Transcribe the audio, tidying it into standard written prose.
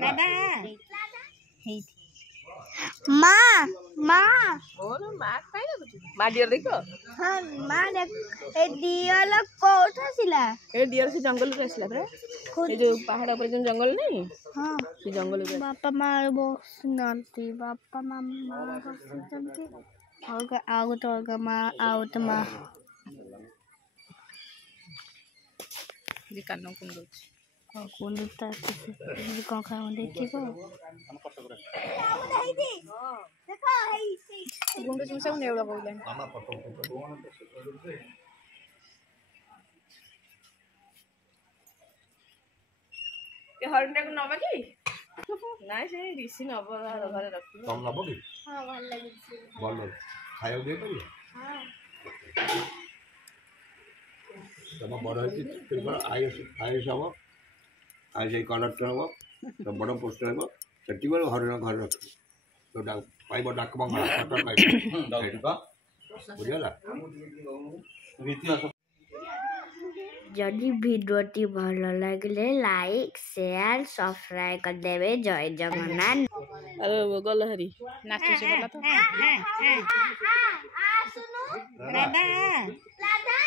राधा माँ माँ और माँ खाई ना कुछ माँ डियर देखो हाँ माँ देख ए डियर लोग कोठ आसिला ए डियर से जंगल रे आसला परा ए जो पहाड़ ऊपर जो जंगल नहीं हाँ से जंगल रे बापा माँ बसुनती बापा मामा बसुनती होगा आओ तो होगा माँ आओ तो माँ ये कानों को दो कौन देता है ये कौन खाया देखिए को देखो है गुंडे चुमसा को नेवला बोलले ये हरने को नबा की नाइ से ऋषि नबा घरे रखी कम नबो की हां ভাল লাগে बोल खायो दे करिए हां तब बड़ है फिर आयुष आयुष हम आयुष कलेक्टर हम तो बड़ पोस्ट हम सेठी बेल हरिण घर रख तो पाइब डाक बंगला कटक बुझला जदि भिडियोटी भल लगे लाइक शेयर सब्सक्राइब कर देवे जय जगन्नाथ अरे वो गल हरी नाच से बोला तो सुनो राधा राधा